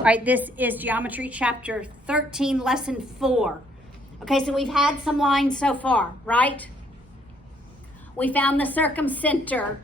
All right, this is Geometry Chapter 13, Lesson 4. Okay, so we've had some lines so far, right? We found the circumcenter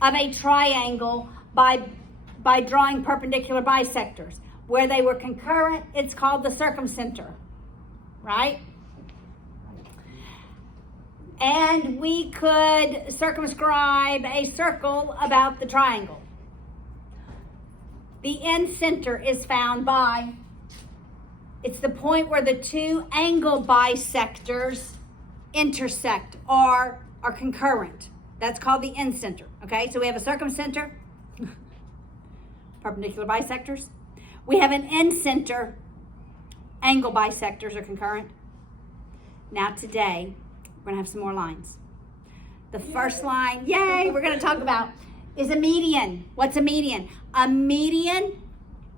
of a triangle by drawing perpendicular bisectors. Where they were concurrent, it's called the circumcenter, right? And we could circumscribe a circle about the triangle. The end center is found by, it's the point where the two angle bisectors intersect or are concurrent. That's called the end center, okay? So we have a circumcenter, perpendicular bisectors. We have an end center, angle bisectors are concurrent. Now today, we're gonna have some more lines. The first line, yay, we're gonna talk about is a median. What's a median? A median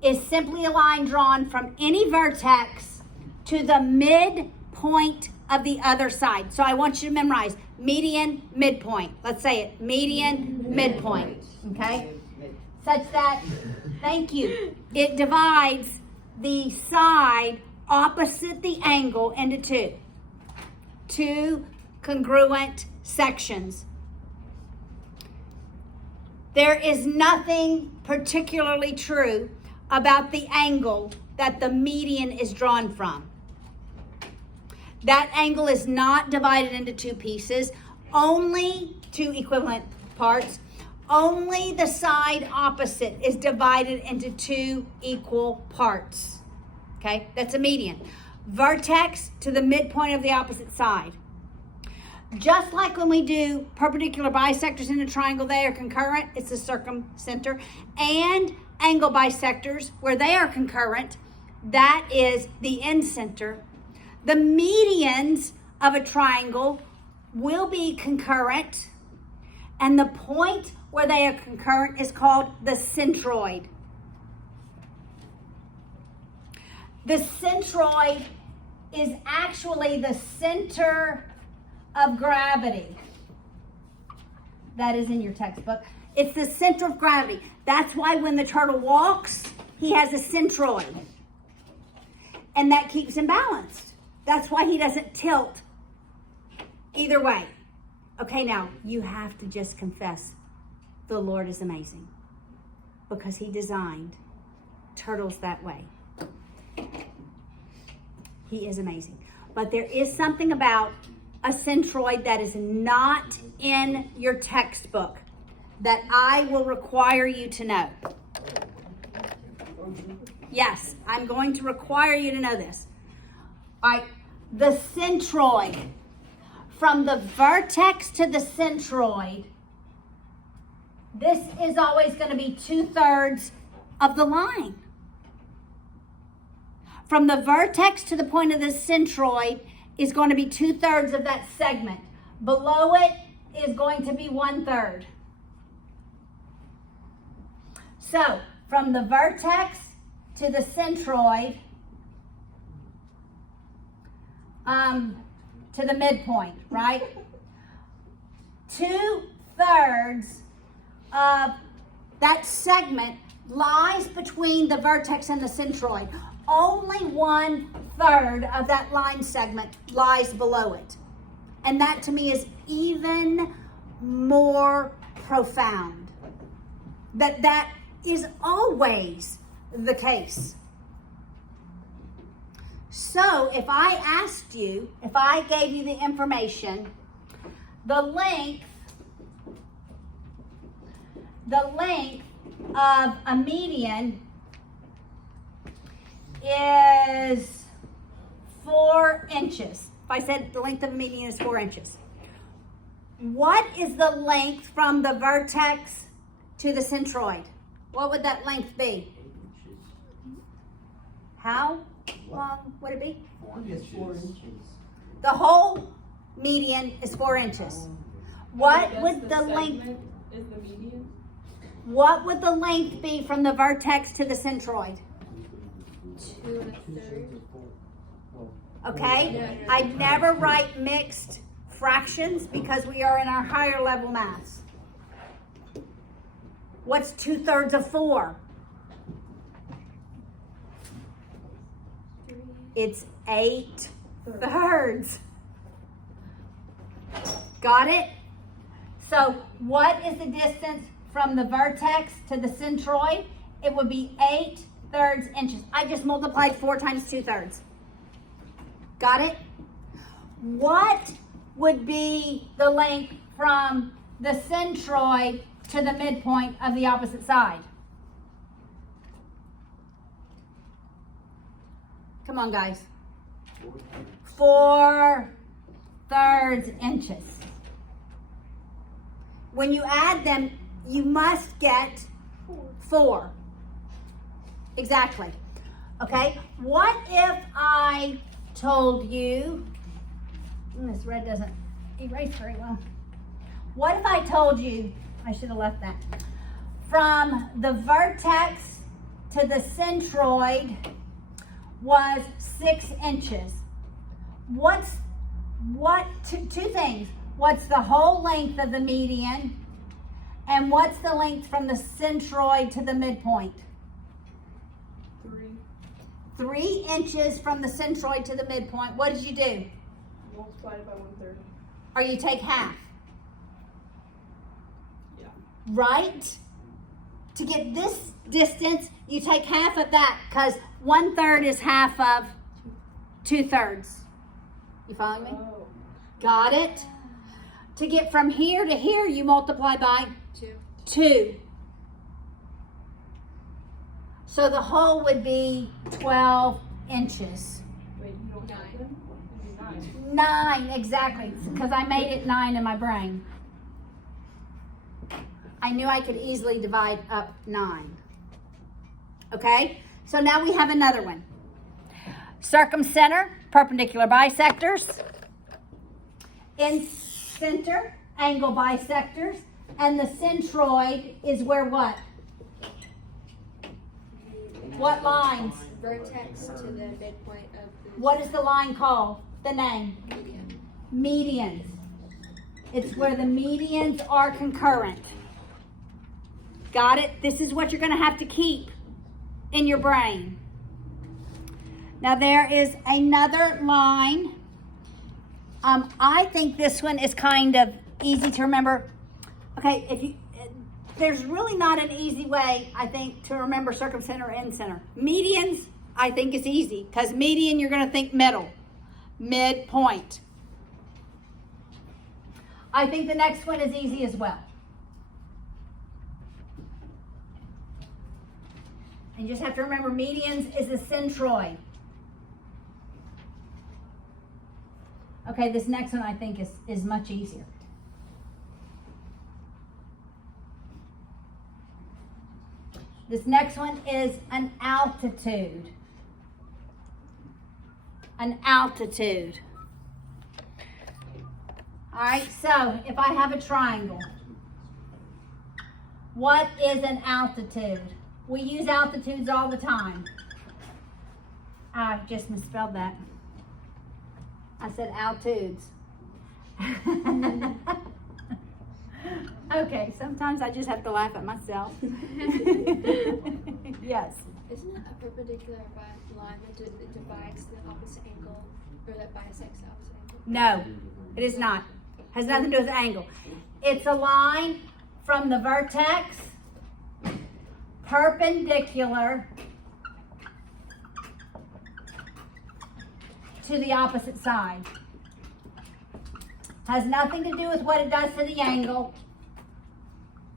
is simply a line drawn from any vertex to the midpoint of the other side. So I want you to memorize median, midpoint. Let's say it, median, midpoint, okay? Such that, thank you, it divides the side opposite the angle into two congruent sections. There is nothing particularly true about the angle that the median is drawn from. That angle is not divided into two pieces, only two equivalent parts. Only the side opposite is divided into two equal parts. Okay, that's a median. Vertex to the midpoint of the opposite side. Just like when we do perpendicular bisectors in a triangle, they are concurrent, it's the circumcenter, and angle bisectors, where they are concurrent, that is the end center. The medians of a triangle will be concurrent, and the point where they are concurrent is called the centroid. The centroid is actually the center of gravity. That is in your textbook. It's the center of gravity. That's why when the turtle walks, he has a centroid. And that keeps him balanced. That's why he doesn't tilt either way. Okay, now you have to just confess the Lord is amazing because he designed turtles that way. He is amazing. But there is something about a centroid that is not in your textbook that I will require you to know. Yes, I'm going to require you to know this. All right, the centroid, from the vertex to the centroid, this is always going to be 2/3 of the line. From the vertex to the point of the centroid is going to be 2/3 of that segment. Below it is going to be 1/3. So from the vertex to the centroid to the midpoint, right? 2/3 of that segment lies between the vertex and the centroid. Only 1/3 of that line segment lies below it. And that to me is even more profound. That is always the case. So if I asked you, if I gave you the information, the length of a median is 4 inches. If I said the length of a median is 4 inches. What is the length from the vertex to the centroid? What would that length be? How long would it be? 4 inches. The whole median is 4 inches. What would the length is the median? What would the length be from the vertex to the centroid? 2 1/3. Okay? I never write mixed fractions because we are in our higher level maths. What's 2/3 of 4? It's 8/3. Got it? So what is the distance from the vertex to the centroid? It would be 8/3 inches. I just multiplied 4 times 2/3. Got it? What would be the length from the centroid to the midpoint of the opposite side? Come on, guys. 4/3 inches. When you add them, you must get 4. Exactly. Okay, what if I told you, this red doesn't erase very well. What if I told you, I should have left that, from the vertex to the centroid was 6 inches. Two things. What's the whole length of the median? And what's the length from the centroid to the midpoint? 3. 3 inches from the centroid to the midpoint. What did you do? Multiplied by 1/3. Or you take half, Yeah. right? To get this distance, you take half of that because 1/3 is half of 2/3. You following me? Oh. Got it? To get from here to here, you multiply by 2. So the whole would be 12 inches. Wait, you don't count them? It'd be 9. 9, exactly, because I made it 9 in my brain. I knew I could easily divide up 9. Okay, so now we have another one. Circumcenter, perpendicular bisectors. In center, angle bisectors. And the centroid is where what? What lines? Vertex to the midpoint of the What is the line called? The name? median. Medians. It's where the medians are concurrent. Got it? This is what you're going to have to keep in your brain. Now there is another line. I think this one is kind of easy to remember. Okay, there's really not an easy way, I think, to remember circumcenter and center. Medians, I think, is easy because median, you're going to think middle, midpoint. I think the next one is easy as well. And you just have to remember medians is the centroid. Okay, this next one I think is much easier. This next one is an altitude. An altitude. All right, so if I have a triangle, what is an altitude? We use altitudes all the time. I just misspelled that. I said altitudes. Okay, sometimes I just have to laugh at myself. Yes. Isn't it a perpendicular line that divides the opposite angle, or that bisects the opposite angle? No, it is not. Has nothing to do with angle. It's a line from the vertex perpendicular to the opposite side. Has nothing to do with what it does to the angle.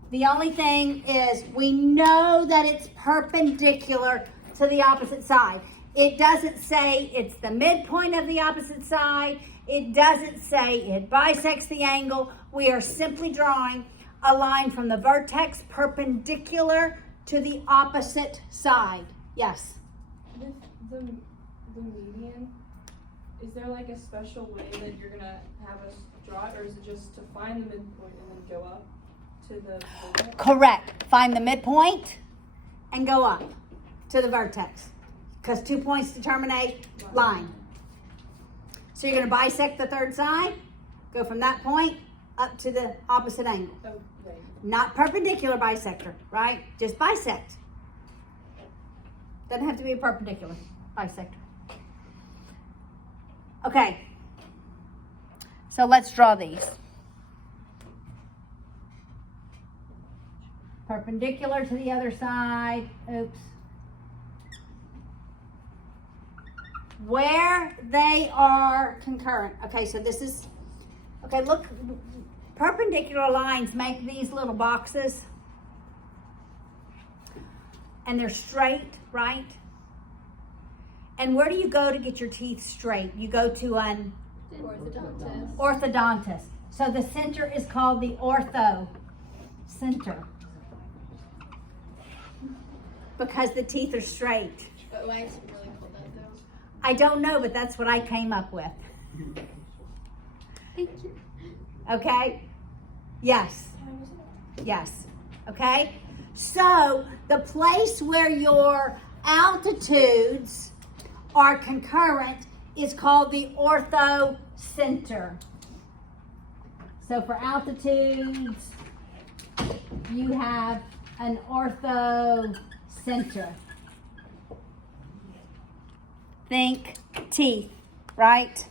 The only thing is we know that it's perpendicular to the opposite side. It doesn't say it's the midpoint of the opposite side. It doesn't say it bisects the angle. We are simply drawing a line from the vertex perpendicular to the opposite side. Yes? With the median, is there like a special way that you're gonna have us draw it, or is it just to find the midpoint and then go up to the vertex? Correct. Find the midpoint and go up to the vertex. Because 2 points determine a line. So you're going to bisect the third side, go from that point up to the opposite angle. Oh, right. Not perpendicular bisector, right? Just bisect. Doesn't have to be a perpendicular bisector. Okay. So let's draw these. Perpendicular to the other side. Oops. Where they are concurrent. Okay, so this is, okay, look, perpendicular lines make these little boxes. And they're straight, right? And where do you go to get your teeth straight? You go to an Orthodontist. orthodontist. So the center is called the ortho center. Because the teeth are straight. But why is it really called that though? I don't know, but that's what I came up with. Thank you. Okay? Yes. Yes. Okay? So the place where your altitudes are concurrent is called the orthocenter. So for altitudes, you have an orthocenter. Think teeth, right?